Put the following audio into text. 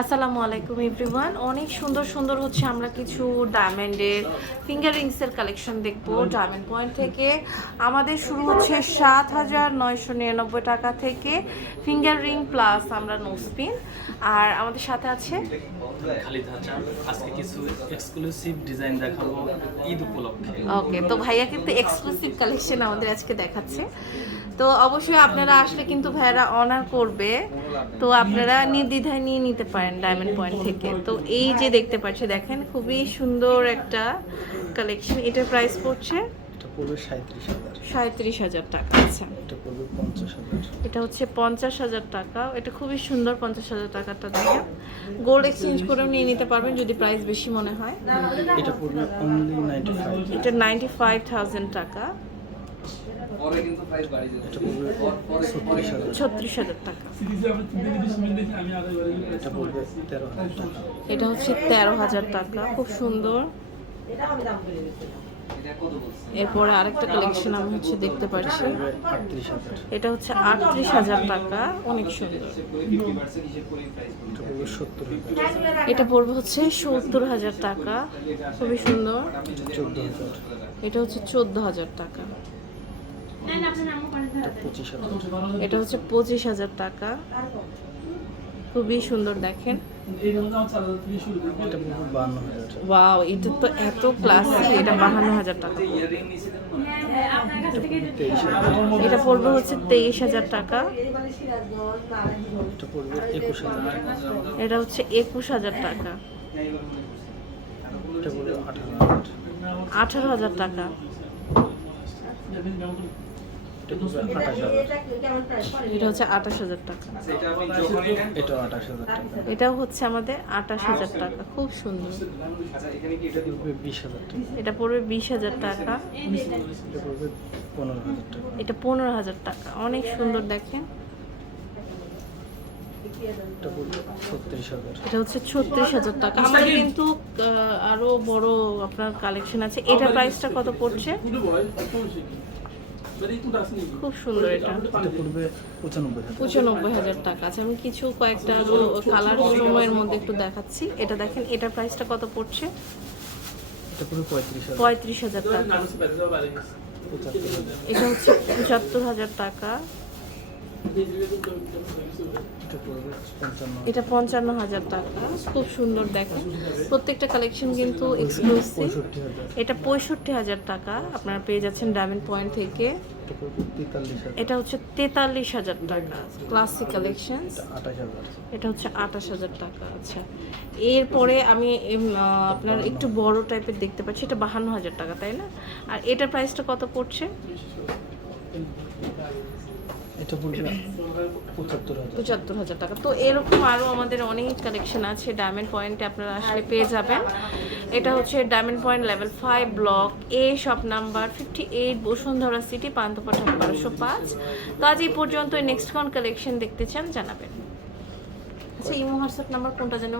আসসালামু আলাইকুম এভরিওয়ান অনেক সুন্দর সুন্দর হচ্ছে আমরা কিছু ডায়মন্ডের ফিঙ্গার রিংসের কালেকশন দেখব ডায়মন্ড পয়েন্ট থেকে। আমাদের শুরু হচ্ছে সাত হাজার নয়শো নিরানব্বই টাকা থেকে ফিঙ্গার রিং প্লাস আমরা নোসপিন আর আমাদের সাথে আছে খালিদ হাসান আজকে কিছু এক্সক্লুসিভ ডিজাইন দেখাবো ঈদ উপলক্ষে। ওকে তো ভাইয়া কিন্তু এক্সক্লুসিভ কালেকশন আমাদের আজকে দেখাচ্ছে। তো অবশ্যই আপনারা আসলে কিন্তু ভাইয়ারা অনার করবে। তো আপনারা নির্দ্বিধায় নিয়ে নিতে পারেন ডায়মন্ড পয়েন্ট থেকে। তো এই যে দেখতে পাচ্ছি দেখেন খুবই সুন্দর একটা কালেকশন এটার প্রাইস পড়ছে সাঁত্রিশ হাজার। টাকা আচ্ছা। এটা হচ্ছে পঞ্চাশ হাজার টাকা। এটা খুবই সুন্দর পঞ্চাশ হাজার টাকাটা দেখেন। গোল্ড এক্সচেঞ্জ করেও নিয়ে নিতে পারবেন যদি প্রাইস বেশি মনে হয়। এটা নাইনটি ফাইভ থাউজেন্ড টাকা। ছত্রিশ হাজার টাকা। এটা হচ্ছে তেরো হাজার টাকা খুব সুন্দর। এরপরে আরেকটা কালেকশন আমি হচ্ছে দেখতে পাচ্ছি। পড়বে আটত্রিশ হাজার। এটা হচ্ছে আটত্রিশ হাজার টাকা অনেক সুন্দর। এটা পড়বে হচ্ছে সত্তর হাজার টাকা খুবই সুন্দর। হাজার। এটা হচ্ছে চোদ্দ হাজার টাকা। এটা হচ্ছে পঁচিশ হাজার টাকা। খুবই সুন্দর দেখেন। ওয়াও এটা তো এত ক্লাসি এটা বাহান্ন হাজার টাকা এটা পড়বে হচ্ছে তেইশ হাজার টাকা। এটা হচ্ছে একুশ হাজার টাকা। আঠারো হাজার টাকা। এটা হচ্ছে আঠাশ হাজার টাকা। এটাও আঠাশ হাজার টাকা। এটাও হচ্ছে আমাদের আঠাশ হাজার টাকা খুব সুন্দর। এটা পড়বে বিশ হাজার টাকা। এটা পড়বে বিশ হাজার টাকা। পনেরো হাজার টাকা। এটা পনেরো হাজার টাকা অনেক সুন্দর দেখেন। এটা হচ্ছে ছত্রিশ হাজার টাকা। আমাদের কিন্তু আরও বড় আপনার কালেকশন আছে। এটা প্রাইসটা কত পড়ছে? খুব সুন্দর এটা। পঁচানব্বই হাজার। টাকা। আচ্ছা আমি কিছু কয়েকটা কালার সময়ের মধ্যে একটু দেখাচ্ছি। এটা দেখেন এটা প্রাইসটা কত পড়ছে? পঁয়ত্রিশ হাজার। টাকা। এটা হচ্ছে পঁচাত্তর হাজার টাকা। এটা পঞ্চান্ন হাজার টাকা। খুব সুন্দর দেখেন প্রত্যেকটা কালেকশন কিন্তু এক্সক্লুসিভ এটা পঁয়ষট্টি হাজার টাকা। আপনারা পেয়ে যাচ্ছেন ডায়মন্ড পয়েন্ট থেকে। এটা হচ্ছে তেতাল্লিশ হাজার টাকা। ক্লাসিক কালেকশন এটা হচ্ছে আঠাশ হাজার টাকা। আচ্ছা। এরপরে আমি আপনার একটু বড় টাইপের দেখতে পাচ্ছি। এটা বাহান্ন হাজার টাকা, তাই না? আর এটার প্রাইসটা কত পড়ছে? এটা পড়বে পঁচাত্তর হাজার। টাকা। তো এরকম আরও আমাদের অনেক কালেকশন আছে। ডায়মন্ড পয়েন্টে আপনারা আসলে পেয়ে যাবেন। এটা হচ্ছে diamond point level five block A shop number fifty eight Bashundhara city Panthapath বারোশো পাঁচ। তো আজ এই পর্যন্ত নেক্সট কোন কালেকশন দেখতে চান জানাবেন। আচ্ছা ইমো হোয়াটসঅ্যাপ নাম্বার কোনটা জানো